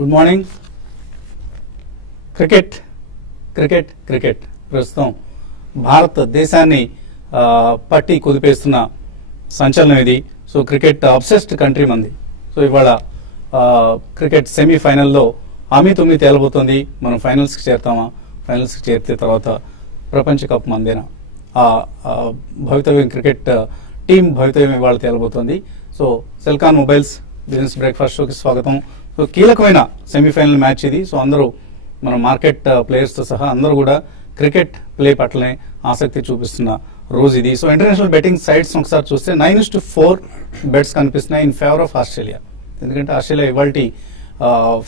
Good morning. Cricket cricket cricket ప్రస్తుతం భారతదేశాన్ని పట్టి కుదిపేస్తున్న సంచలనం ఇది. సో క్రికెట్ అబ్సెస్డ్ కంట్రీ మంది. సో ఇవాళ క్రికెట్ సెమీఫైనల్లో ఆమె తేలబోతోంది. మనం ఫైనల్స్కి చేరుతామా, ఫైనల్స్కి చేరితే తర్వాత ప్రపంచ కప్ మందేనా, భవితవ్యం క్రికెట్ టీం భవితవ్యం ఇవాళ తేలబోతోంది. So Celkon mobiles business breakfast షోకి స్వాగతం. సో కీలకమైన సెమీఫైనల్ మ్యాచ్ ఇది. సో అందరూ మన మార్కెట్ ప్లేయర్స్తో సహా అందరూ కూడా క్రికెట్ ప్లే పట్లనే ఆసక్తి చూపిస్తున్న రోజు ఇది. సో ఇంటర్నేషనల్ బెట్టింగ్ సైట్స్ ఒకసారి చూస్తే 9-4 బెట్స్ కనిపిస్తున్నాయి ఇన్ ఫేవర్ ఆఫ్ ఆస్ట్రేలియా. ఎందుకంటే ఆస్ట్రేలియా ఇవాళ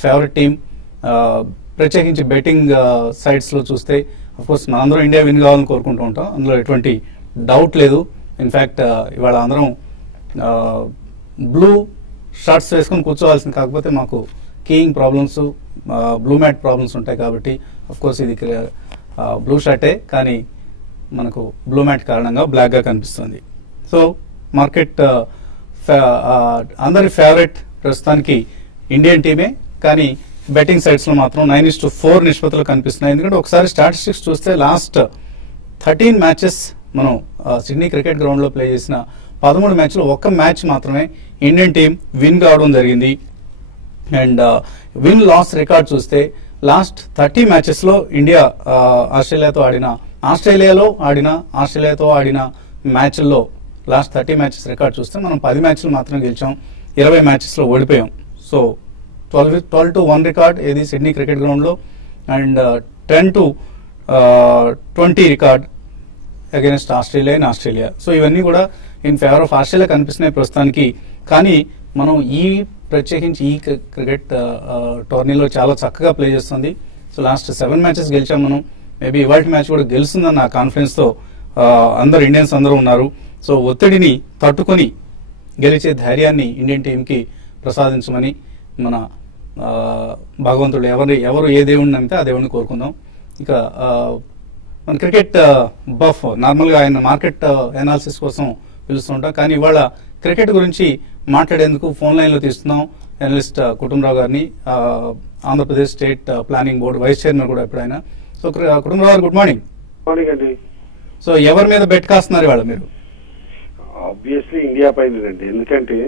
ఫేవరెట్ టీం. ప్రత్యేకించి బెట్టింగ్ సైట్స్లో చూస్తే అఫ్కోర్స్ మనందరం ఇండియా విన్ కావాలని కోరుకుంటూ ఉంటాం, అందులో ఎటువంటి డౌట్ లేదు. ఇన్ఫ్యాక్ట్ ఇవాళ అందరం బ్లూ షర్ట్స్ వేసుకొని కూర్చోవాల్సింది, కాకపోతే మాకు keying problems, blue mat problems ఉంటాయి కాబట్టి అఫ్కోర్స్ ఇది బ్లూ షర్టే, కానీ మనకు బ్లూ మ్యాట్ కారణంగా బ్లాక్గా కనిపిస్తుంది. సో మార్కెట్ అందరి ఫేవరెట్ ప్రస్తుతానికి ఇండియన్ టీమే, కానీ బెట్టింగ్ సైట్స్లో మాత్రం 9-4 నిష్పత్తులు కనిపిస్తున్నాయి. ఎందుకంటే ఒకసారి స్టాటిస్టిక్స్ చూస్తే లాస్ట్ 13 మ్యాచెస్ మనం సిడ్నీ క్రికెట్ గ్రౌండ్లో ప్లే చేసిన 13 మ్యాచ్లో ఒక్క మ్యాచ్ మాత్రమే ఇండియన్ టీం విన్ కావడం జరిగింది. అండ్ విన్ లాస్ రికార్డ్ చూస్తే లాస్ట్ 30 మ్యాచెస్లో ఇండియా ఆస్ట్రేలియాతో ఆడిన మ్యాచ్ల్లో లాస్ట్ 30 మ్యాచెస్ రికార్డ్ చూస్తే మనం 10 మ్యాచ్లు మాత్రమే గెలిచాం, 20 మ్యాచెస్లో ఓడిపోయాం. సో 12-1 రికార్డ్ ఏది సిడ్నీ క్రికెట్ గ్రౌండ్లో, and 10-20 record against Australia in Australia. So ఇవన్నీ కూడా ఇన్ ఫేవర్ ఆఫ్ ఆస్ట్రేలియా కనిపిస్తున్నాయి ప్రస్తుతానికి. కానీ మనం ప్రత్యేకించి ఈ క్రికెట్ టోర్నీలో చాలా చక్కగా ప్లే చేస్తుంది. సో లాస్ట్ 7 మ్యాచెస్ గెలిచాం మనం. మేబీ ఇవాళ మ్యాచ్ కూడా గెలుస్తుందన్న కాన్ఫిడెన్స్తో అందరు ఇండియన్స్ అందరూ ఉన్నారు. సో ఒత్తిడిని తట్టుకొని గెలిచే ధైర్యాన్ని ఇండియన్ టీంకి ప్రసాదించమని మన భగవంతుడు ఎవరు ఏ దేవుడిని నమ్మితే ఆ దేవుడిని కోరుకుందాం. ఇక మన క్రికెట్ బఫ్ నార్మల్గా ఆయన మార్కెట్ ఎనాలిసిస్ కోసం పిలుస్తుంటాం, కానీ ఇవాళ క్రికెట్ గురించి మాట్లాడేందుకు ఫోన్ లైన్లో తీస్తున్నాం ఎనలిస్ట్ కుటుంబరావు గారిని, Andhra Pradesh state planning board vice chairman కూడా ఎప్పుడైనా. So Kutumbarao garu good morning. Morning అండి. సో ఎవరి మీద బెట్ కాస్తున్నారు ఇవాళ మీరు? ఆబ్వియస్లీ ఇండియా పైనండి. ఎందుకంటే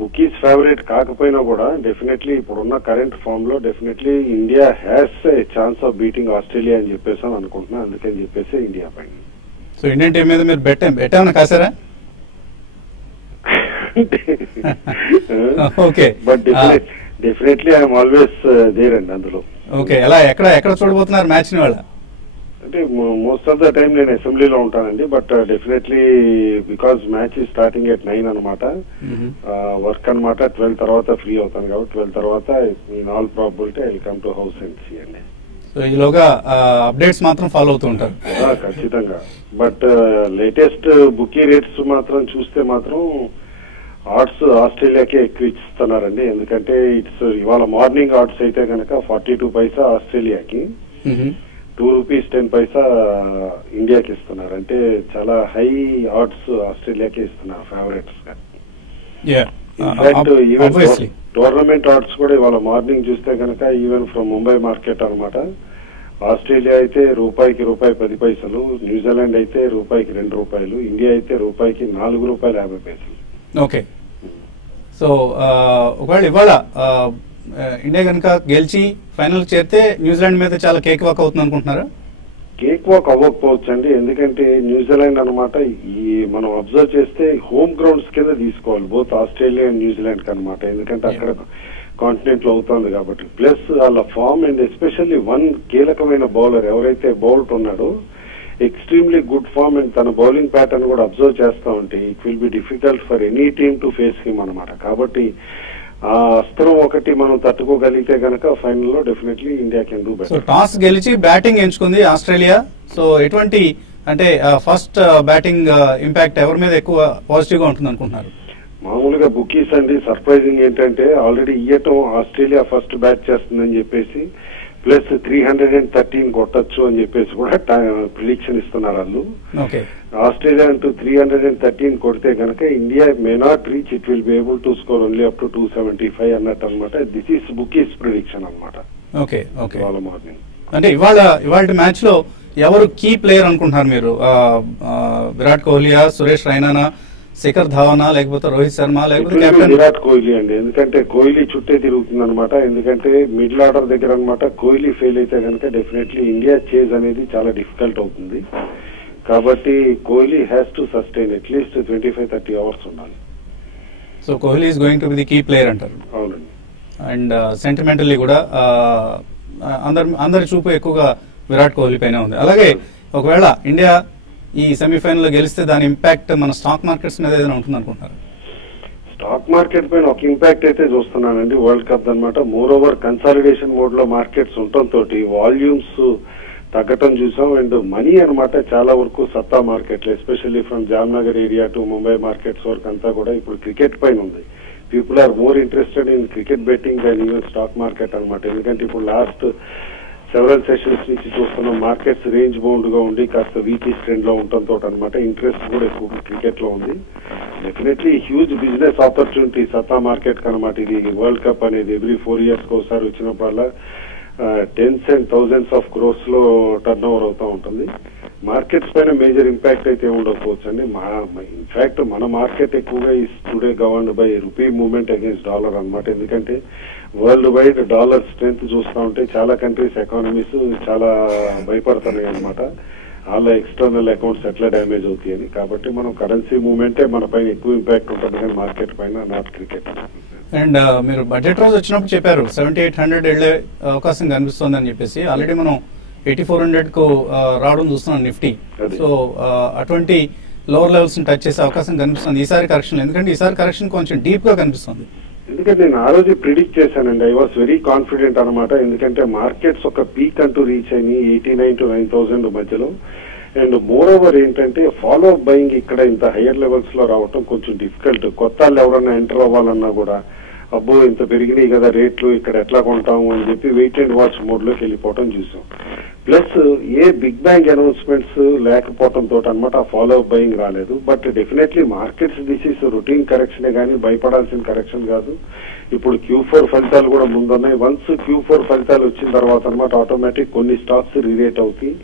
బుకీస్ ఫేవరెట్ కాకపోయినా కూడా డెఫినెట్లీ ఇప్పుడున్న కరెంట్ ఫామ్ లో definitely India has a chance of beating Australia అని చెప్పేసి అనుకుంటున్నా. అందుకని చెప్పేసి ఇండియా పైన. సో ఇండియన్ టీం మీద మీరు బెట్ ఏమైనా కాసారా? Okay, but definitely I'm always there అండి అందులో. ఓకే, ఎక్కడ చూడబోతున్నారు మ్యాచ్ ని వాళ్ళ? అంటే మోస్ట్ ఆఫ్ ద టైం నేను అసెంబ్లీలో ఉంటానండి, but definitely because match starting at 9 అనమాట, వర్క్ అనమాట. 12 తర్వాత ఫ్రీ అవుతాను కాబట్టి 12 తర్వాత in all probability I will come to house and see అండి. సో ఈలోగా అప్డేట్స్ మాత్రం ఫాలో అవుతూ ఉంటారు ఖచ్చితంగా. బట్ లేటెస్ట్ బుకీ రేట్స్ మాత్రం చూస్తే మాత్రం ఆడ్స్ ఆస్ట్రేలియాకే ఎక్కువ ఇస్తున్నారండి. ఎందుకంటే ఇట్స్ ఇవాళ మార్నింగ్ ఆడ్స్ అయితే కనుక 42 పైసా ఆస్ట్రేలియాకి, 2 రూపీస్ 10 పైసా ఇండియాకి ఇస్తున్నారు. అంటే చాలా హై ఆడ్స్ ఆస్ట్రేలియాకే ఇస్తున్నారు ఫేవరెట్స్ గా. ఇన్ఫాక్ట్ ఈవెన్ టోర్నమెంట్ ఆడ్స్ కూడా ఇవాళ మార్నింగ్ చూస్తే కనుక ఈవెన్ ఫ్రమ్ ముంబై మార్కెట్ అనమాట, ఆస్ట్రేలియా అయితే రూపాయికి ₹1.10, న్యూజిలాండ్ అయితే రూపాయికి ₹2, ఇండియా అయితే రూపాయికి ₹4.50. ఓకే, సో ఒకవేళ ఇవాళ ఇండియా కనుక గెలిచి ఫైనల్ చేరితే న్యూజిలాండ్ మీద చాలా కేక్ వాక్ అవుతుంది అనుకుంటున్నారా? కేక్ వాక్ అవ్వకపోవచ్చు అండి. ఎందుకంటే న్యూజిలాండ్ అనమాట ఈ మనం అబ్జర్వ్ చేస్తే హోమ్ గ్రౌండ్స్ కింద తీసుకోవాలి బోత్ ఆస్ట్రేలియా అండ్ న్యూజిలాండ్ కి అనమాట. ఎందుకంటే అక్కడ కాంటినెంట్ లో అవుతుంది కాబట్టి, ప్లస్ వాళ్ళ ఫామ్ అండ్ ఎస్పెషల్లీ వన్ కీలకమైన బౌలర్ ఎవరైతే బౌల్ట్ ఉన్నాడో ఎక్స్ట్రీమ్లీ గుడ్ ఫామ్ అండ్ తన బౌలింగ్ ప్యాటర్న్ కూడా అబ్జర్వ్ చేస్తా ఉంటే it will be difficult for any team to face him అనమాట. కాబట్టి ఆ అస్త్రం ఒకటి మనం తట్టుకోగలిగితే కనుక ఫైనల్లో definitely India can do better. So toss గెలిచి బ్యాటింగ్ ఎంచుకుంది ఆస్ట్రేలియా. సో ఎటువంటి అంటే ఫస్ట్ బ్యాటింగ్ ఇంపాక్ట్ ఎవరి మీద ఎక్కువ పాజిటివ్ గా ఉంటుంది అనుకుంటున్నారు? మామూలుగా బుకీస్ అండి సర్ప్రైజింగ్ ఏంటంటే ఆల్రెడీ ఇయ్యటం ఆస్ట్రేలియా ఫస్ట్ బ్యాట్ చేస్తుందని చెప్పేసి ప్లస్ 313 కొట్టచ్చు అని చెప్పేసి కూడా ప్రిడిక్షన్ ఇస్తున్నారు వాళ్ళు. ఆస్ట్రేలియా అంటూ 313 కొడితే కనుక India may not reach, it will be able to score only up to 275 అన్నట్టు అనమాట. దిస్ ఈస్ బుకీస్ ప్రిడిక్షన్ అనమాట. ఇవాళ మార్నింగ్ అంటే ఇవాళ మ్యాచ్ లో ఎవరు కీ ప్లేయర్ అనుకుంటున్నారు మీరు? విరాట్ కోహ్లీయా, సురేష్ రైనానా, శిఖర్ ధావనా, లేకపోతే రోహిత్ శర్మ, లేకపోతే కెప్టెన్ విరాట్ కోహ్లీ అండి. ఎందుకంటే కోహ్లీ చుట్టే తిరుగుతుంది అనమాట. ఎందుకంటే మిడిల్ ఆర్డర్ దగ్గర అనమాట కోహ్లీ ఫెయిల్ అయితే కనుక డెఫినెట్లీ ఇండియా చేజ్ అనేది చాలా డిఫికల్ట్ అవుతుంది. కాబట్టి Kohli has to sustain at least 25-30 overs ఉండాలి. So Kohli is going to be the key player అంటారు. అవునండి. అండ్ సెంటిమెంటల్లీ కూడా అందరి చూపు ఎక్కువగా విరాట్ కోహ్లీ పైన ఉంది. అలాగే ఒకవేళ ఇండియా ఈ సెమీఫైనల్ లో గెలిస్తే దాని ఇంపాక్ట్ మన స్టాక్ మార్కెట్స్ మీద ఏదైనా ఉంటుంది అనుకుంటున్నారు? స్టాక్ మార్కెట్ పైన ఒక ఇంపాక్ట్ అయితే చూస్తున్నానండి వరల్డ్ కప్ అనమాట. మోర్ ఓవర్ కన్సాలిడేషన్ మోడ్ లో మార్కెట్స్ ఉండటంతో వాల్యూమ్స్ తగ్గటం చూసాం. అండ్ మనీ అనమాట చాలా వరకు సత్తా మార్కెట్లు, especially from Jamnagar area to Mumbai markets వరకు అంతా కూడా ఇప్పుడు క్రికెట్ పైన ఉంది. People are more interested in cricket betting than even stock market అనమాట. ఎందుకంటే ఇప్పుడు లాస్ట్ సెవరల్ సెషన్స్ నుంచి చూస్తున్నాం మార్కెట్స్ రేంజ్ బౌండ్ గా ఉండి కాస్త వీకిష్ ట్రెండ్ లో ఉండటంతో అనమాట ఇంట్రెస్ట్ కూడా ఎక్కువ క్రికెట్ లో ఉంది. డెఫినెట్లీ హ్యూజ్ బిజినెస్ ఆపర్చునిటీ సత్తా మార్కెట్ కనమాట. ఇది వరల్డ్ కప్ అనేది ఎవ్రీ 4 years ఒకసారి వచ్చినప్పుడల్లా tens and thousands of crores లో టర్న్ ఓవర్ అవుతూ ఉంటుంది. మార్కెట్స్ పైన మేజర్ ఇంపాక్ట్ అయితే ఉండకపోవచ్చు అండి. ఇన్ఫాక్ట్ మన మార్కెట్ ఎక్కువగా is today governed by rupee movement against dollar అనమాట. ఎందుకంటే వరల్డ్ వైడ్ డాలర్ స్ట్రెంత్ చూస్తూ ఉంటే చాలా కంట్రీస్ ఎకానమీస్ చాలా భయపడుతున్నాయి అనమాట. వాళ్ళ ఎక్స్టర్నల్ అకౌంట్స్ ఎట్లా డ్యామేజ్ అవుతాయని. కాబట్టి మనం కరెన్సీ మూవ్మెంటే మన పైన ఎక్కువ ఇంపాక్ట్ ఉంటుంది కానీ మార్కెట్ పైన నాట్ క్రికెట్. అండ్ మీరు బడ్జెట్ రోజు వచ్చినప్పుడు చెప్పారు 7800 వెళ్లే అవకాశం కనిపిస్తుంది అని చెప్పేసి. ఆల్రెడీ మనం 8400 కు రావడం చూస్తున్నాం నిఫ్టీ. సో అటువంటి లోవర్ లెవెల్స్ టచ్ చేసే అవకాశం కనిపిస్తుంది ఈసారి కరెక్షన్. ఎందుకంటే ఈసారి కరెక్షన్ కొంచెం డీప్ గా కనిపిస్తుంది. ఎందుకంటే నేను ఆ రోజు ప్రిడిక్ట్ చేశానండి. ఐ వాస్ వెరీ కాన్ఫిడెంట్ అనమాట. ఎందుకంటే మార్కెట్స్ ఒక పీక్ అంటూ రీచ్ అయినాయి 89 to 9000 మధ్యలో. అండ్ మోర్ ఓవర్ ఏంటంటే ఫాలో అప్ బయింగ్ ఇక్కడ ఇంత హైయర్ లెవెల్స్ లో రావటం కొంచెం డిఫికల్ట్. కొత్త వాళ్ళు ఎవరన్నా ఎంటర్ అవ్వాలన్నా కూడా అబ్బో ఇంత పెరిగినాయి కదా రేట్లు ఇక్కడ ఎట్లా కొంటాము అని చెప్పి వెయిట్ అండ్ వాచ్ మోడ్ లోకి వెళ్ళిపోవటం చూసాం. Plus a big bang announcements లేకపోవడంతో అనమాట ఆ ఫాలో అప్ బయింగ్ రాలేదు. But definitely markets this is routine కరెక్షనే కానీ భయపడాల్సిన కరెక్షన్ కాదు. ఇప్పుడు Q4 ఫలితాలు కూడా ముందున్నాయి. వన్స్ Q4 ఫలితాలు వచ్చిన తర్వాత అనమాట ఆటోమేటిక్ కొన్ని స్టాక్స్ రీరేట్ అవుతాయి,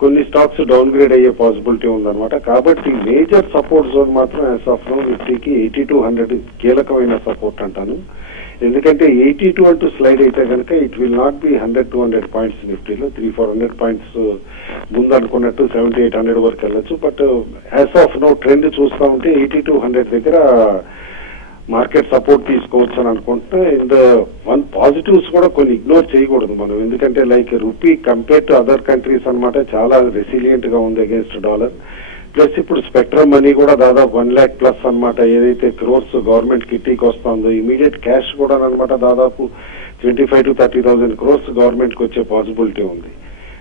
కొన్ని స్టాక్స్ డౌన్ గ్రేడ్ అయ్యే పాసిబిలిటీ ఉందన్నమాట. కాబట్టి మేజర్ సపోర్ట్ జోన్ మాత్రం యాజ్ ఆఫ్ నౌ నిఫ్టీకి 80-100 కీలకమైన సపోర్ట్ అంటాను. ఎందుకంటే 82 అంటూ స్లైడ్ అయితే కనుక it will not be 100-200 points నిఫ్టీలో 300-400 పాయింట్స్ ముందు అనుకున్నట్టు 70-800 వరకు వెళ్ళొచ్చు. But as of now trend చూస్తూ ఉంటే 80-100 దగ్గర మార్కెట్ సపోర్ట్ తీసుకోవచ్చు అని అనుకుంటున్నా. అండ్ వన్ పాజిటివ్స్ కూడా కొన్ని ఇగ్నోర్ చేయకూడదు మనం. ఎందుకంటే like rupee compare to other countries అనమాట చాలా రెసిలియంట్ గా ఉంది అగేన్స్ట్ డాలర్. ప్లస్ ఇప్పుడు స్పెక్ట్రమ్ మనీ కూడా దాదాపు 1 lakh ప్లస్ అనమాట. ఏదైతే క్రోర్స్ గవర్నమెంట్ కిట్టీకి వస్తుందో ఇమీడియట్ క్యాష్ కూడా అనమాట దాదాపు 25,000 to 30,000 crores గవర్నమెంట్ కి వచ్చే పాసిబిలిటీ ఉంది.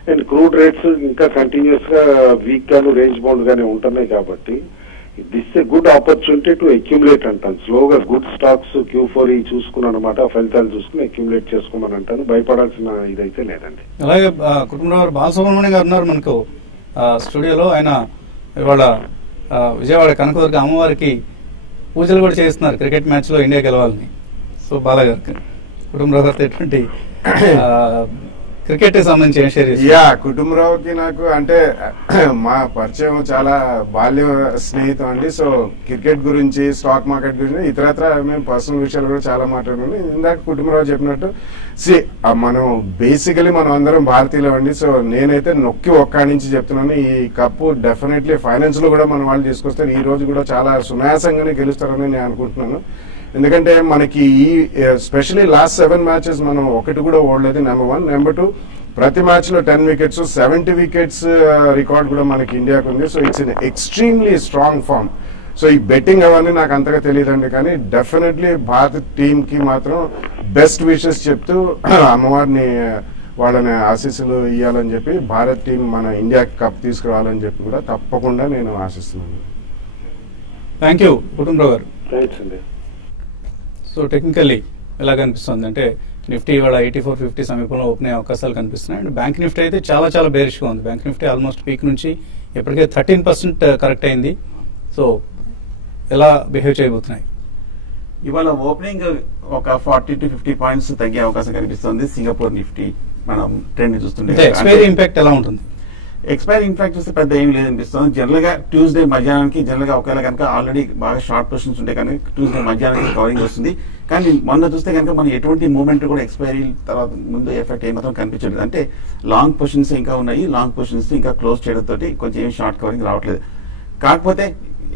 అండ్ క్రూడ్ రేట్స్ ఇంకా కంటిన్యూస్ గా వీక్ గాను రేంజ్ బౌండ్ గానే ఉంటున్నాయి. కాబట్టి this a good opportunity to accumulate అంటాను. స్లోగా గుడ్ స్టాక్స్ Q4 చూసుకున్నాను అనమాట. ఫలితాలు చూసుకుని అక్యుములేట్ చేసుకోమని అంటాను. భయపడాల్సిన ఇదైతే లేదండి. అలాగే కుటుంబరావు బాలసుబ్రహ్మణ్యం గారు ఉన్నారు మనకు స్టూడియోలో. ఆయన ఇవాళ విజయవాడ కనకదుర్గ అమ్మవారికి పూజలు కూడా చేస్తున్నారు క్రికెట్ మ్యాచ్ లో ఇండియా గెలవాలని. సో బాలగారికి కుటుంబరావు గారితో ఎటువంటి క్రికెట్ సంబంధించి ఏం షేర్ చేస్తారు? యా, కుటుంబరావుకి నాకు అంటే మా పరిచయం చాలా బాల్య స్నేహితం అండి. సో క్రికెట్ గురించి స్టాక్ మార్కెట్ గురించి ఇతరత్ర మేము పర్సనల్ విషయాలు కూడా చాలా మాట్లాడుకున్నాం. ఇందాక కుటుంబరావు చెప్పినట్టు మనం బేసికలీ మనం అందరం భారతీయులు అండి. సో నేనైతే నొక్కి ఒక్కడి నుంచి చెప్తున్నాను, ఈ కప్పు డెఫినెట్లీ ఫైనల్స్ లో కూడా మన వాళ్ళు తీసుకొస్తారు. ఈ రోజు కూడా చాలా సునాయాసంగానే గెలుస్తారని నేను అనుకుంటున్నాను. ఎందుకంటే మనకి ఈ స్పెషలీ లాస్ట్ 7 matches మనం ఒకటి కూడా ఓడలేదు. నెంబర్ 1. నెంబర్ 2, ప్రతి మ్యాచ్ లో 10 wickets, 70 wickets రికార్డ్ కూడా మనకి ఇండియాకు ఉంది. So it's an extremely strong form. So ఈ బెట్టింగ్ అవన్నీ నాకు అంతగా తెలియదండి, కానీ డెఫినెట్లీ భారత టీమ్ కి మాత్రం బెస్ట్ విషెస్ చెప్తూ అమ్మవారిని వాళ్ళని ఆశీస్సులు ఇవ్వాలని చెప్పి భారత్ టీం మన ఇండియాకి కప్ తీసుకురావాలని చెప్పి కూడా తప్పకుండా నేను ఆశిస్తున్నాను. థ్యాంక్ యూ కుటుంబరావు గారు. థ్యాంక్స్ అండి. సో టెక్నికల్లీ ఎలా కనిపిస్తుంది అంటే నిఫ్టీ ఇవాళ 8450 సమీపంలో ఓపెన్ అయ్యే అవకాశాలు కనిపిస్తున్నాయి. అండ్ బ్యాంక్ నిఫ్టీ అయితే చాలా చాలా బేరిష్గా ఉంది. బ్యాంక్ నిఫ్టీ ఆల్మోస్ట్ పీక్ నుంచి ఇప్పటికే 13% కరెక్ట్ అయింది. సో ఎలా బిహేవ్ చేయబోతున్నాయి? ఇవాళ ఓపెనింగ్ ఒక 40 to 50 పాయింట్స్ తగ్గే అవకాశం కనిపిస్తుంది. సింగపూర్ నిఫ్టీ మనం ట్రెండ్ చూస్తుంటే ఎక్స్పైరీ ఇంపాక్ట్ ఎలా ఉంటుంది? ఎక్స్పైరీ ఇంపాక్ట్ చూస్తే పెద్ద ఏమి లేదనిపిస్తుంది. జనరల్ గా ట్యూస్డే మధ్యాహ్నానికి జనరల్ గా ఒకవేళ కనుక ఆల్రెడీ బాగా షార్ట్ పొజిషన్స్ ఉంటే కనుక ట్యూస్డే మధ్యాహ్నానికి కవరింగ్ వస్తుంది. కానీ మొన్న చూస్తే కనుక మనం ఎటువంటి మూవ్మెంట్ కూడా ఎక్స్పైరీ తర్వాత ముందు ఎఫెక్ట్ ఏమాత్రం కనిపించలేదు. అంటే లాంగ్ పొజిషన్స్ ఇంకా ఉన్నాయి, లాంగ్ పొజిషన్స్ ఇంకా క్లోజ్ చేయడం తోటి కొంచెం ఏం షార్ట్ కవరింగ్ రావట్లేదు. కాకపోతే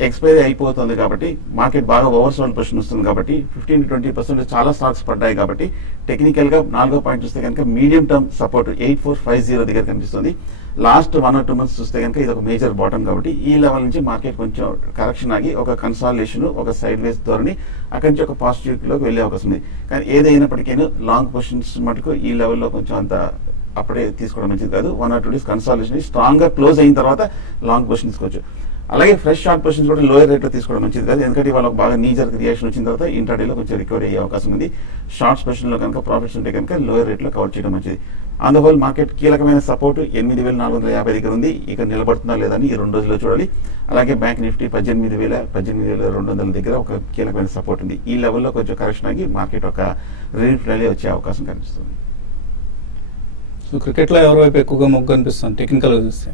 ఎక్స్పైరీ అయిపోతుంది కాబట్టి మార్కెట్ బాగా ఓవర్ సోల్డ్ పొజిషన్ వస్తుంది కాబట్టి 15 to 20% చాలా స్టాక్స్ పడ్డాయి కాబట్టి టెక్నికల్ గా 4వ పాయింట్ చూస్తే కనుక మీడియం టర్మ్ సపోర్ట్ 8450 దగ్గర కనిపిస్తుంది. లాస్ట్ 1 or 2 months చూస్తే కనుక ఇది ఒక మేజర్ బాటమ్ కాబట్టి ఈ లెవెల్ నుంచి మార్కెట్ కొంచెం కరెక్షన్ ఆగి ఒక కన్సాలిడేషన్ ఒక సైడ్ వేస్ ధోరణి అక్కడి నుంచి ఒక పాజిటివ్ లోకి వెళ్లే అవకాశం ఉంది. కానీ ఏదైనప్పటికీ లాంగ్ పొజిషన్స్ మటుకు ఈ లెవెల్లో కొంచెం అంత అప్పుడే తీసుకోవడం మంచిది కాదు. 1 or 2 days కన్సాలిడేషన్ స్ట్రాంగ్ గా క్లోజ్ అయిన తర్వాత లాంగ్ పొజిషన్ తీసుకోవచ్చు. అలాగే ఫ్రెష్ షార్ట్ పొజిషన్స్ కూడా లోయర్ రేట్ లో తీసుకోవడం మంచిది కాదు. ఎందుకంటే వాళ్ళకి బాగా నీజర్ రియాక్షన్ వచ్చిన తర్వాత ఇంటర్డేలో కొంచెం రికవరీ అయ్యే అవకాశం ఉంది. షార్ట్స్ పొజిషన్ లో కనుక ప్రాఫిట్స్ ఉంటే కనుక లోయర్ రేట్ లో కవర్ చేయడం మంచిది. ఆన్ ద హోల్ మార్కెట్ కీలకమైన సపోర్ట్ 8450 దగ్గర ఉంది. ఇక నిలబడుతుందా లేదని ఈ 2 రోజుల్లో చూడాలి. అలాగే బ్యాంక్ నిఫ్టీ 18,200 దగ్గర ఒక కీలకమైన సపోర్ట్ ఉంది. ఈ లెవెల్లో కొంచెం కరెక్షన్ ఆగి మార్కెట్ ఒక రిలీఫ్ ర్యాలీ వచ్చే అవకాశం కనిపిస్తుంది. సో క్రికెట్ లో ఎవరి వైపు ఎక్కువగా మొగ్గు కనిపిస్తుంది టెక్నికల్ గా చూస్తే?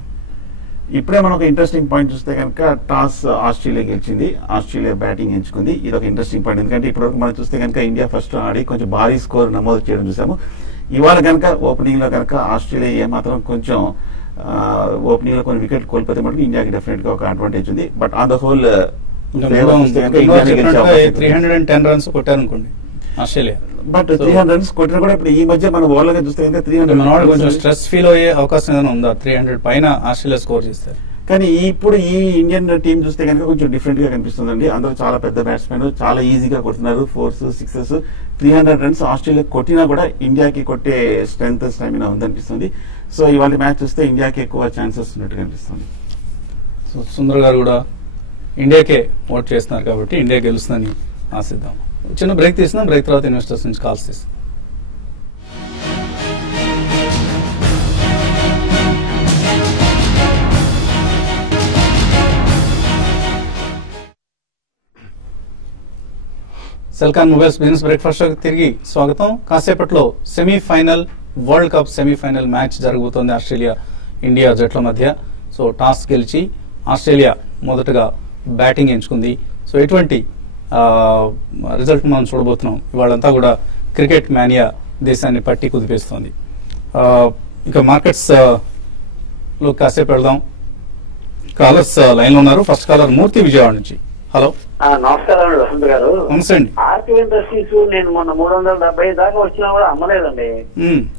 ఇప్పుడే మనం ఒక ఇంట్రెస్టింగ్ పాయింట్ చూస్తే కనుక టాస్ ఆస్ట్రేలియా గెలిచింది. ఆస్ట్రేలియా బ్యాటింగ్ ఎంచుకుంది. ఇది ఒక ఇంట్రెస్టింగ్ పాయింట్. ఎందుకంటే ఇప్పటివరకు మనం చూస్తే కనుక ఇండియా ఫస్ట్ ఆడి కొంచెం భారీ స్కోర్ నమోదు చేయడం చూసాము. ఇవాళ కనుక ఓపెనింగ్ లో కనుక ఆస్ట్రేలియా ఏమాత్రం కొంచెం ఓపెనింగ్ లో కొన్ని వికెట్ కోల్పోతే మటుకు ఇండియాకి డెఫినెట్ గా ఒక అడ్వాంటేజ్ ఉంది. But on the whole 310 runs కొట్టారనుకోండి ఆస్ట్రేలియా. బట్ 300 runs కొట్టిన కూడా ఇప్పుడు ఈ మధ్య మన ఓవర్లో గా చూస్తే కనుక 300 కొంచెం స్ట్రెస్ ఫీల్ అయ్యే అవకాశం ఏదైనా ఉందా? 300 పైన ఆస్ట్రేలియా స్కోర్ చేస్తారు. కానీ ఇప్పుడు ఈ ఇండియన్ టీం చూస్తే కనుక కొంచెం డిఫరెంట్ గా కనిపిస్తుందండి. అందరూ చాలా పెద్ద బ్యాట్స్మెన్, చాలా ఈజీగా కొడుతున్నారు. 4s 6s 300 runs ఆస్ట్రేలియా కొట్టినా కూడా ఇండియాకి కొట్టే స్ట్రెంగ్త్ స్టామినా ఉందనిపిస్తుంది. సో ఇవాళ మ్యాచ్ చూస్తే ఇండియాకి ఎక్కువ ఛాన్సెస్ ఉన్నట్టు కనిపిస్తుంది. సో సుందర్ గారు కూడా ఇండియాకే ఓట్ చేస్తున్నారు కాబట్టి ఇండియా గెలుస్తుందని ఆశిద్దాం. చిన్న బ్రేక్ తీసుకున్నాం. బ్రేక్ తర్వాత ఇన్వెస్టర్స్ నుంచి కాల్స్ తీస్తాం. సెల్కాన్ మొబైల్స్ బిజినెస్ బ్రేక్ఫాస్ట్ తిరిగి స్వాగతం. కాసేపట్లో semi-final world cup semifinal match జరగబోతోంది ఆస్ట్రేలియా ఇండియా జట్ల మధ్య. సో టాస్ గెలిచి ఆస్ట్రేలియా మొదటగా బ్యాటింగ్ ఎంచుకుంది. సో ఎటువంటి రిజల్ట్ మనం చూడబోతున్నాం. ఇవాళంతా కూడా క్రికెట్ మానియా దేశాన్ని పట్టి కుదిపేస్తోంది. ఇక మార్కెట్స్ లో కాసేపు వెళ్దాం. కాలర్స్ లైన్ లో ఉన్నారు. ఫస్ట్ కాలర్ మూర్తి విజయవాడ నుంచి. హలో, నమస్కారం అండి వసంత్ గారు. నమస్తే అండి. ఆర్టీ ఇండస్ట్రీస్ నేను మొన్న 370 దాకా వచ్చినా కూడా అమ్మలేదండి.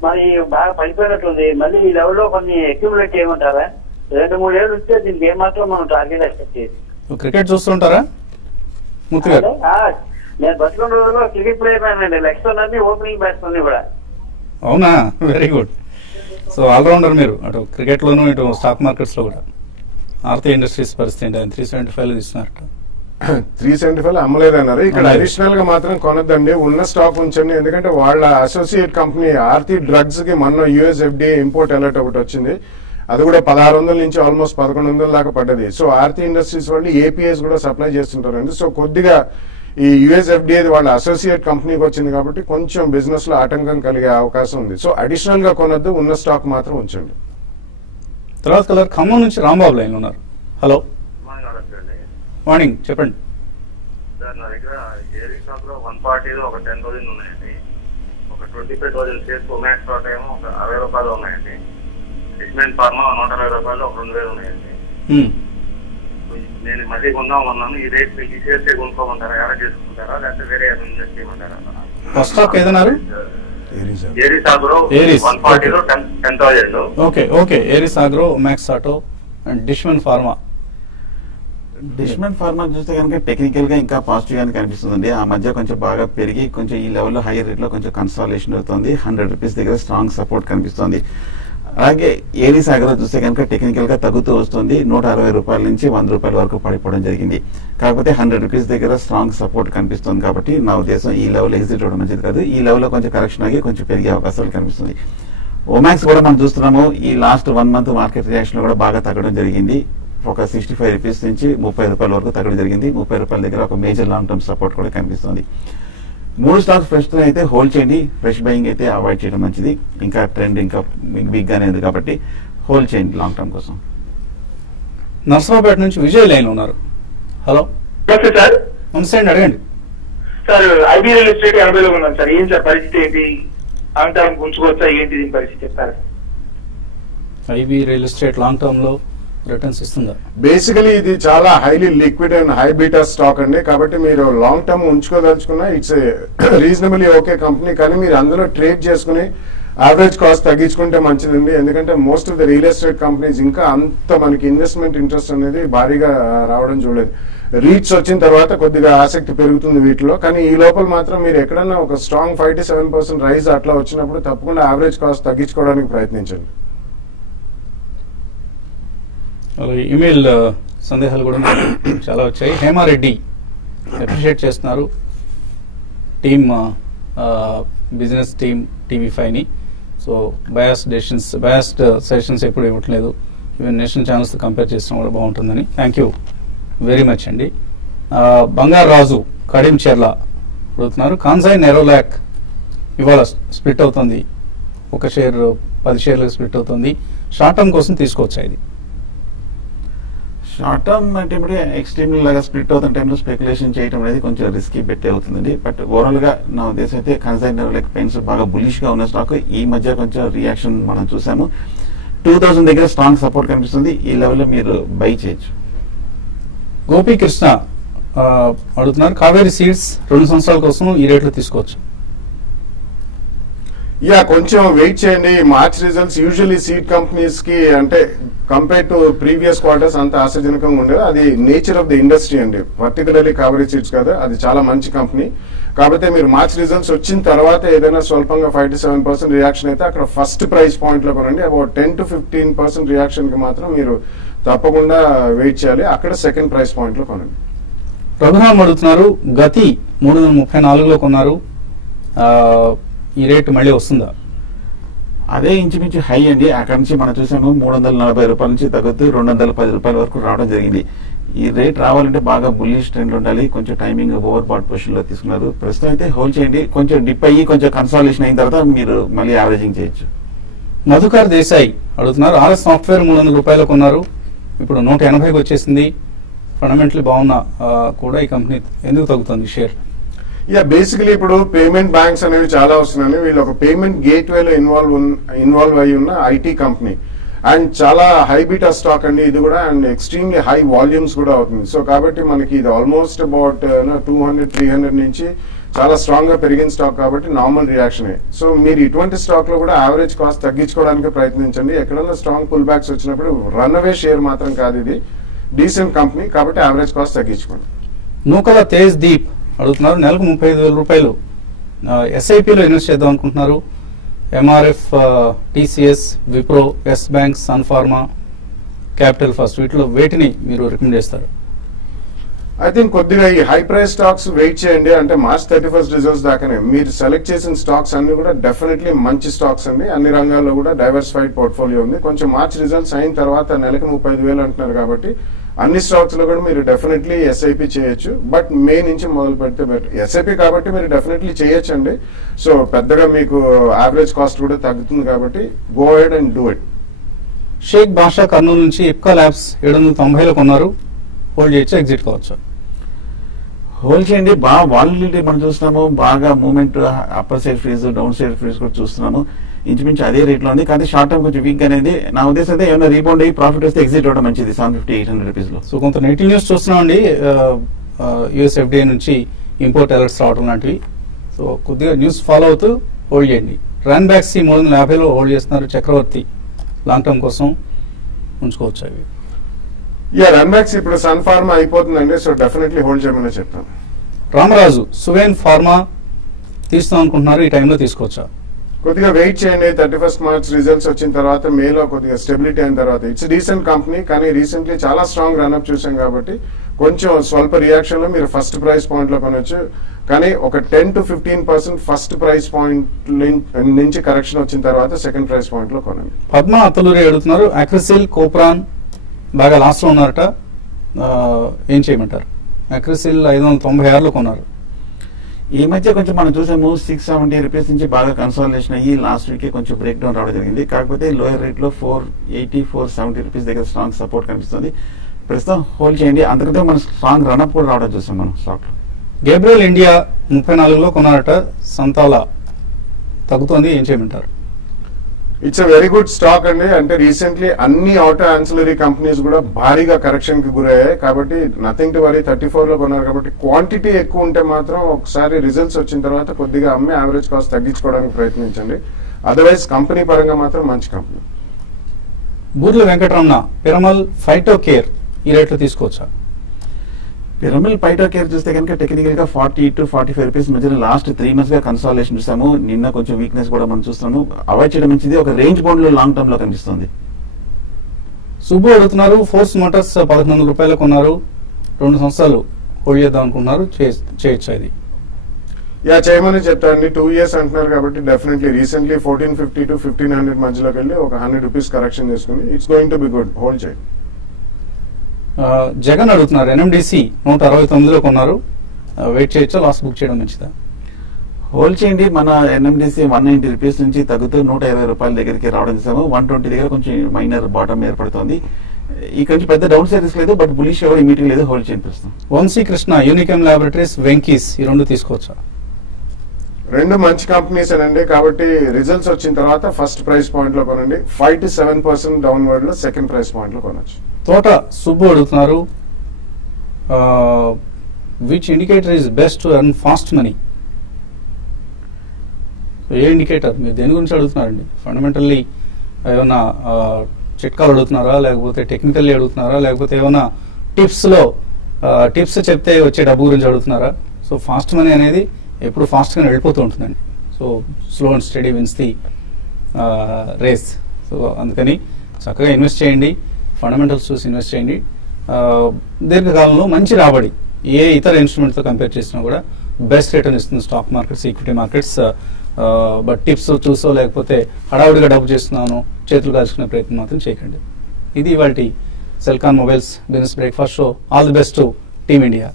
మరి బాగా పడిపోయినట్లుంది. మళ్ళీ ఈ లెవెల్లో కొన్ని అక్యుములేట్ చేయమంటారా? 2-3 ఏళ్ళు వస్తే దీనికి ఏమాత్రం మనం టార్గెట్ ఎక్స్పెక్ట్ చేసి. క్రికెట్ చూస్తుంటారా మూర్తి గారు? నేను బతుకున్న రోజుల్లో క్రికెట్ ప్లేయర్ అండి. లెక్స్టన్ అన్ని ఓపెనింగ్ బ్యాట్స్మెన్ కూడా. అవునా, వెరీ గుడ్. సో ఆల్రౌండర్ మీరు, అటు క్రికెట్ లోను ఇటు స్టాక్ మార్కెట్స్ లో కూడా. ఆర్టీ ఇండస్ట్రీస్ పరిస్థితి ఏంటి? 375 తీసుకున్నారట. 375 అమ్మలేదన్నారు. ఇక్కడ అడిషనల్ గా మాత్రం కొనద్దండి, ఉన్న స్టాక్ ఉంచండి. ఎందుకంటే వాళ్ళ అసోసియేట్ కంపెనీ ఆర్తి డ్రగ్స్ కి మొన్న యుఎస్ ఎఫ్డిఏ ఇంపోర్ట్ అలర్ట్ ఒకటి వచ్చింది. అది కూడా 1600 నుంచి ఆల్మోస్ట్ 1100 దాకా పడ్డది. సో ఆర్తి ఇండస్ట్రీస్ వాళ్ళు ఏపీఎస్ కూడా సప్లై చేస్తుంటారండి. సో కొద్దిగా ఈ యుఎస్ ఎఫ్డిఏ వాళ్ళ అసోసియేట్ కంపెనీకి వచ్చింది కాబట్టి కొంచెం బిజినెస్ లో ఆటంకం కలిగే అవకాశం ఉంది. సో అడిషనల్ గా కొనద్దు, ఉన్న స్టాక్ మాత్రం ఉంచండి. తర్వాత కలర్ ఖమ్మం నుంచి రాంబాబు లైన్ ఉన్నారు. హలో, మార్నింగ్, చెప్పండి. సార్ నా దగ్గర ఏరీ స్టాక్ లో 140 ఒక 10,000 ఉన్నాయండి. ఒక 25,000 షేర్స్ ఉమెన్ స్టాక్ ఏమో ఒక 60 రూపాయలు ఉన్నాయండి. సిగ్మెంట్ ఫార్మా 120 రూపాయలు ఒక 2,000 ఉన్నాయండి. నేను మళ్ళీ కొందామన్నాను. ఈ రేట్ మీకు ఈ షేర్స్ కొనుక్కోమంటారా, ఎలా చేసుకుంటారా, లేకపోతే వేరే ఇన్వెస్ట్ చేయమంటారా? ఫస్ట్ స్టాక్ ఏదన్నారు? Aries Agro 140 10,000. Okay okay. Aries Agro, Max Auto and Dishman Pharma. Dishman Pharma చూస్తే కనుక టెక్నికల్ గా ఇంకా పాజిటివ్ గానే కనిపిస్తుంది. ఆ మధ్య కొంచెం బాగా పెరిగి కొంచెం ఈ లెవెల్లో హైయర్ రేట్ లో కొంచెం కన్సాలేషన్ అవుతుంది. 100 రూపీస్ దగ్గర స్ట్రాంగ్ సపోర్ట్ కనిపిస్తుంది. అలాగే ఏరీ సాగర్ చూస్తే కనుక టెక్నికల్ గా తగ్గుతూ వస్తుంది, 160 రూపాయల నుంచి 100 రూపాయల వరకు పడిపోవడం జరిగింది. కాకపోతే 100 రూపీస్ దగ్గర స్ట్రాంగ్ సపోర్ట్ కనిపిస్తుంది కాబట్టి నా ఉద్దేశం ఈ లెవెల్ ఎగ్జిట్ అవడం మంచిది కాదు. ఈ లెవెల్ లో కొంచెం కరెక్షన్ ఆగి కొంచెం పెరిగే అవకాశాలు కనిపిస్తుంది. ఓమాక్స్ కూడా మనం చూస్తున్నాము, ఈ లాస్ట్ 1 మంత్ మార్కెట్ రియాక్షన్ లో కూడా బాగా తగ్గడం జరిగింది. ఒక 65 రూపీస్ నుంచి 30 రూపాయల వరకు తగ్గడం జరిగింది. 30 రూపాయల దగ్గర ఒక మేజర్ లాంగ్ టర్మ్ సపోర్ట్ కూడా కనిపిస్తుంది. 3 స్టాక్స్ ఫ్రెష్ అయితే హోల్డ్ చేయండి, ఫ్రెష్ బయింగ్ అయితే అవాయిడ్ చేయడం మంచిది. ఇంకా ట్రెండ్ ఇంకా బిగ్ గానే ఉంది కాబట్టి హోల్డ్ చేయండి లాంగ్ టర్మ్ కోసం. నర్సరావుపేట నుంచి విజయ్ లైన్ ఉన్నారు. హలో నమస్తే సార్. నమస్తే అండి, అడగండి సార్ ఐబీ రియల్ ఎస్టేట్ 80లో ఉన్నాను సార్. ఏం సార్ పరిస్థితి ఏంటి? లాంగ్ టర్మ్ ఉంచుకోవచ్చా ఏంటి దీని పరిస్థితి చెప్తారా? IB real estate long term లో రిటర్న్స్ ఇస్తుందా? బేసికలీ ఇది చాలా highly liquid and high beta stock అండి. కాబట్టి మీరు లాంగ్ టర్మ్ ఉంచుకోదలుచుకున్నా ఇట్స్ రీజనబుల్లీ ఓకే కంపెనీ. కానీ మీరు అందులో ట్రేడ్ చేసుకుని యావరేజ్ కాస్ట్ తగ్గించుకుంటే మంచిదండి. ఎందుకంటే most of the real estate companies ఇంకా అంత మనకి ఇన్వెస్ట్మెంట్ ఇంట్రెస్ట్ అనేది భారీగా రావడం చూడలేదు. రీట్స్ వచ్చిన తర్వాత కొద్దిగా ఆసక్తి పెరుగుతుంది వీటిలో. కానీ ఈ లోపల మాత్రం మీరు ఎక్కడన్నా ఒక స్ట్రాంగ్ 5 to 7% రైజ్ అట్లా వచ్చినప్పుడు తప్పకుండా యావరేజ్ కాస్ట్ తగ్గించుకోవడానికి ప్రయత్నించండి. ఈమెయిల్ సందేహాలు కూడా చాలా వచ్చాయి. హేమారెడ్డి అప్రిషియేట్ చేస్తున్నారు టీమ్ బిజినెస్ టీమ్ TV5ని. సో బయాస్డ్ సెషన్స్ ఎప్పుడు ఇవ్వట్లేదు, ఈవెన్ నేషనల్ ఛానల్స్ కంపేర్ చేసినా కూడా బాగుంటుందని. థ్యాంక్ యూ వెరీ మచ్ అండి. బంగారు రాజు కడియం చెర్ల అడుగుతున్నారు, కాన్సైన్ నెరోలాక్ ఇవాళ స్ప్లిట్ అవుతుంది, ఒక షేర్ 10 షేర్లకు స్ప్లిట్ అవుతుంది, షార్ట్ టర్మ్ కోసం తీసుకోవచ్చా ఇది? షార్ట్ టర్మ్ అంటే ఎక్స్ట్రీమ్లీ లాగా స్ప్లిట్ అవుతున్న టైంలో స్పెక్యులేషన్ చేయడం అనేది కొంచెం రిస్కీ పెట్టే అవుతుందండి. బట్ ఓవరాల్ గా నా ఉద్దేశం అయితే కన్సైనర్ లైక్ పెయిన్స్ బాగా బులిష్ గా ఉన్న స్టాక్ ఈ మధ్య కొంచెం రియాక్షన్ మనం చూసాము. 2000 దగ్గర స్ట్రాంగ్ సపోర్ట్ కనిపిస్తుంది, ఈ లెవెల్లో మీరు బై చేయొచ్చు. గోపీకృష్ణ అడుగుతున్నారు, కావేరీ సీడ్స్ 2 సంవత్సరాల కోసం ఈ రేట్లో తీసుకోవచ్చు? కొంచెం వెయిట్ చేయండి. March results usually seed companies కి అంటే కంపేర్ టు ప్రీవియస్ క్వార్టర్స్ అంత ఆశాజనకంగా ఉండేది. అది నేచర్ ఆఫ్ ద ఇండస్ట్రీ అండి, పర్టికులర్లీ కావేరీ సీడ్స్ కదా, అది చాలా మంచి కంపెనీ. కాబట్టి మీరు మార్చ్ రిజల్ట్స్ వచ్చిన తర్వాత ఏదైనా స్వల్పంగా 5 to 7% రియాక్షన్ అయితే అక్కడ ఫస్ట్ ప్రైస్ పాయింట్ లో కొనండి. అబౌట్ 10 to 15% రియాక్షన్ కి మాత్రం మీరు తప్పకుండా వెయిట్ చేయాలి, అక్కడ సెకండ్ ప్రైస్ పాయింట్ లో కొనండి. రఘురామ్ అడుగుతున్నారు, గతి 334లో కొన్నారు, ఈ రేటు మళ్ళీ వస్తుందా? అదే ఇంచుమించు హై అండి. అక్కడ నుంచి మనం చూసాము 340 రూపాయల నుంచి తగ్గుతూ 210 రూపాయల వరకు రావడం జరిగింది. ఈ రేట్ రావాలంటే బాగా బుల్లిష్ ట్రెండ్ ఉండాలి, కొంచెం టైమింగ్ ఓవర్ బాట్ పొజిషన్ లో తీసుకున్నారు. ప్రస్తుతం అయితే హోల్డ్ చేయండి, కొంచెం డిప్ అయ్యి కొంచెం కన్సాలిడేషన్ అయిన తర్వాత మీరు మళ్ళీ యావరేజింగ్ చేయొచ్చు. మధుకర్ దేశాయ్ అడుగుతున్నారు, RS సాఫ్ట్వేర్ 300 రూపాయలు కొన్నారు, ఇప్పుడు 180కి వచ్చేసింది, ఫండమెంటలీ బాగున్నా కూడా ఈ కంపెనీ ఎందుకు తగ్గుతుంది షేర్? బేసికలీ ఇప్పుడు పేమెంట్ బ్యాంక్స్ అనేవి చాలా వస్తున్నాయి. వీళ్ళు ఒక పేమెంట్ గేట్వేలో ఇన్వాల్వ్ అయి ఉన్న ఐటీ కంపెనీ అండ్ చాలా హై బీటా స్టాక్ అండి ఇది కూడా, అండ్ ఎక్స్ట్రీమ్లీ హై వాల్యూమ్స్ కూడా అవుతుంది. సో కాబట్టి మనకి ఇది ఆల్మోస్ట్ అబౌట్ 200-300 నుంచి చాలా స్ట్రాంగ్ గా పెరిగిన స్టాక్ కాబట్టి నార్మల్ రియాక్షన్. సో మీరు ఇటువంటి స్టాక్ లో కూడా యావరేజ్ కాస్ట్ తగ్గించుకోవడానికి ప్రయత్నించండి. ఎక్కడన్నా స్ట్రాంగ్ పుల్ బ్యాక్స్ వచ్చినప్పుడు రన్ అవే షేర్ మాత్రం కాదు, ఇది డీసెంట్ కంపెనీ కాబట్టి యావరేజ్ కాస్ట్ తగ్గించుకోండి. నూకల తేజ్ దీప్ అడుగుతున్నారు, నెలకు 35,000 రూపాయలు ఎస్ఐపిలో ఇన్వెస్ట్ చేద్దాం అనుకుంటున్నారు, MRF, TCS, Wipro, Yes Bank, Sun Pharma, Capital First, వీటిలో వేటిని మీరు రికమెండ్ చేస్తారు? ఐ థింక్ కొద్దిగా ఈ హై ప్రైస్ స్టాక్స్ వెయిట్ చేయండి, అంటే March 31 రిజల్ట్స్ దాకానే. మీరు సెలెక్ట్ చేసిన స్టాక్స్ అన్ని కూడా డెఫినెట్లీ మంచి స్టాక్స్ అండి, అన్ని రంగాల్లో కూడా డైవర్సిఫైడ్ పోర్ట్ఫోలియో ఉంది. కొంచెం మార్చ్ రిజల్ట్స్ అయిన తర్వాత నెలకు 35,000 అంటున్నారు కాబట్టి అన్ని స్టాక్స్ లో కూడా మీరు డెఫినెట్లీ ఎస్ఐపి చేయొచ్చు. బట్ మే నుంచి మొదలు పెడితే బెటర్. ఎస్ఐపి కాబట్టి మీరు డెఫినెట్లీ చేయొచ్చు అండి. సో పెద్దగా మీకు యావరేజ్ కాస్ట్ కూడా తగ్గుతుంది కాబట్టి go ahead and do it. Sheikh Basha Kurnool నుంచి ఇప్కా ల్యాబ్స్ 790లో కొన్నారు, హోల్డ్ చేయొచ్చు, ఎగ్జిట్ కావచ్చు? హోల్డ్ చేయండి. బాగా వాలిడిటీ మనం చూస్తున్నాము, బాగా movement upper side freeze down side freeze కూడా చూస్తున్నాము, ఇంచుమించు అదే రేట్ లో ఉంది. కానీ షార్ట్ టర్మ్ కొంచెం వీక్ అనేది నా ఉద్దేశం అయితే ఏమైనా రీబౌండ్ అయ్యి ప్రాఫిట్ వస్తే ఎగ్జిట్ అవడం మంచిది 750-800 రూపీస్ లో. సో కొంత నెగిటివ్ న్యూస్ చూస్తున్నామండి, US FDA నుంచి ఇంపోర్ట్ అలర్ట్స్ రావడం లాంటివి. సో కొద్దిగా న్యూస్ ఫాలో అవుతూ హోల్డ్ చేయండి. రన్ బ్యాక్స్ 350లో హోల్డ్ చేస్తున్నారు, చక్రవర్తి లాంగ్ టర్మ్ కోసం ఉంచుకోవచ్చు అవి? రన్ బ్యాక్స్ ఇప్పుడు సన్ ఫార్మా అయిపోతుందండి, సో డెఫినెట్లీ హోల్డ్ చేయమని చెప్తాను. రామరాజు సువేన్ ఫార్మా తీస్తాం అనుకుంటున్నారు, ఈ టైంలో తీసుకోవచ్చా? కొద్దిగా వెయిట్ చేయండి. 31st March రిజల్ట్స్ వచ్చిన తర్వాత మేలో కొద్దిగా స్టెబిలిటీ అయిన తర్వాత ఇట్స్ డీసెంట్ కంపెనీ, కానీ రీసెంట్లీ చాలా స్ట్రాంగ్ రన్అప్ చూసాం కాబట్టి కొంచెం స్వల్ప రియాక్షన్ లో మీరు ఫస్ట్ ప్రైస్ పాయింట్ లో కొనొచ్చు. కానీ ఒక 10 to 15% ఫస్ట్ ప్రైస్ పాయింట్ నుంచి కరెక్షన్ వచ్చిన తర్వాత సెకండ్ ప్రైస్ పాయింట్ లో కొనండి. పద్మ అతలూరి అడుగుతున్నారు, అక్రిసిల్ కోప్రాన్ బాగా లాస్ట్ లో ఉన్నారట, ఏం చేయమంటారు? అక్రిసిల్ 596లో కొన్నారు. ఈ మధ్య కొంచెం మనం చూసాము 670 రూపీస్ నుంచి బాగా కన్సాలిడేషన్ అయ్యి లాస్ట్ వీక్ కొంచెం బ్రేక్ డౌన్ రావడం జరిగింది. కాకపోతే లోయర్ రేట్ లో 480, 470 రూపీస్ దగ్గర స్ట్రాంగ్ సపోర్ట్ కనిపిస్తుంది. ప్రస్తుతం హోల్డ్ చేయండి. అంతకంటే మనం స్ట్రాంగ్ రన్అప్ కూడా రావడం చూసాం మనం స్టాక్ లో. గేబ్రియల్ ఇండియా 34లో కొన్నారట, సంతాల తగ్గుతోంది, ఏం చేయమంటారు? It's a very good stock అండి. అంటే రీసెంట్లీ అన్ని ఆటో ఆన్సిలరీ కంపెనీస్ కూడా భారీగా కరెక్షన్ కి గురయ్యాయి కాబట్టి నథింగ్ టు వరీ. 34లో కొన్నారు కాబట్టి క్వాంటిటీ ఎక్కువ ఉంటే మాత్రం ఒకసారి రిజల్ట్స్ వచ్చిన తర్వాత కొద్దిగా అమ్మే యావరేజ్ కాస్ట్ తగ్గించుకోవడానికి ప్రయత్నించండి. అదర్వైజ్ కంపెనీ పరంగా మాత్రం మంచి company. Burla Venkataramana, Piramal phyto care ఈ రేట్లో తీసుకోవచ్చా? పిరమిల్ ఫైటో కేర్ చూస్తే కనుక టెక్నికల్ గా 40 to 45 రూపీస్ మధ్యలో లాస్ట్ 3 months గా కన్సాలిడేషన్ చూసాము. నిన్న కొంచెం వీక్నెస్ కూడా మనం చూస్తున్నాము. అవాయిడ్ చేయడం మంచిది. ఒక రేంజ్ బౌండ్ లో లాంగ్ టర్మ్ లో కనిపిస్తుంది. సుబ్బు అడుగుతున్నారు, ఫోర్స్ మోటార్స్ 1100 రూపాయలు కొన్నారు, 2 సంవత్సరాలు హోల్డ్ చేద్దాం అనుకున్నారు, చేయొచ్చా ఇది? యా, చేయమని చెప్తానండి. 2 years అంటున్నారు కాబట్టి డెఫినెట్లీ రీసెంట్లీ 1450 to 1500 మధ్యలోకి వెళ్ళి ఒక 100 రూపీస్ కరెక్షన్ చేసుకుని it's going to be good, hold చేయండి. జగన్ అడుగుతున్నారు, ఎన్ఎండిసి 169లో కొన్నారు, వెయిట్ చేయొచ్చా, లాస్ బుక్ చేయడం మంచిదా? హోల్డ్ చేయండి. మన ఎన్ఎండిసి 190 రూపీస్ నుంచి తగ్గుతూ 120 రూపాయల దగ్గరికి రావడం చూసాము. 120 దగ్గర కొంచెం మైనర్ బాటమ్ ఏర్పడుతుంది. ఇక్కడ నుంచి పెద్ద డౌన్ సైడ్ రిస్క్ లేదు, బట్ బులిష్ ఎవరు ఇమీడియట్ లేదు, హోల్డ్ చేయండి ప్రస్తుతం. వంశీ కృష్ణ, యూనికెమ్ ల్యాబొరేటరీస్, వెంకీస్ ఈ రెండు తీసుకోవచ్చా? రెండు మంచి కంపెనీస్ అండి. కాబట్టి రిజల్ట్స్ వచ్చిన తర్వాత ఫస్ట్ ప్రైస్ పాయింట్ లో కొనండి. 5 to 7% డౌన్వర్డ్ లో సెకండ్ ప్రైస్ పాయింట్ లో కొనొచ్చు. తోట సుబ్బు అడుగుతున్నారు, which indicator is best to earn fast money? A indicator? మీరు దేని గురించి అడుగుతున్నారండి? ఫండమెంటల్లీ ఏమన్నా చిట్కాలు అడుగుతున్నారా, లేకపోతే టెక్నికల్లీ అడుగుతున్నారా, లేకపోతే ఏమన్నా టిప్స్ చెప్తే వచ్చే డబ్బు గురించి అడుగుతున్నారా? సో ఫాస్ట్ మనీ అనేది ఎప్పుడు ఫాస్ట్గా వెళ్ళిపోతూ ఉంటుందండి. So slow and steady wins the race. So అందుకని చక్కగా ఇన్వెస్ట్ చేయండి, ఫండమెంటల్స్ చూసి ఇన్వెస్ట్ చేయండి. దీర్ఘకాలంలో మంచి రాబడి ఏ ఇతర ఇన్స్ట్రుమెంట్తో కంపేర్ చేసినా కూడా బెస్ట్ రిటర్న్ ఇస్తుంది stock markets, equity markets. But tips చూసో లేకపోతే హడావుడిగా డబ్బు చేస్తున్నాను చేతులు కాల్చుకునే ప్రయత్నం మాత్రం చేయకండి. ఇది ఇవాల్టి Celkon mobiles business breakfast show. All the best to team India.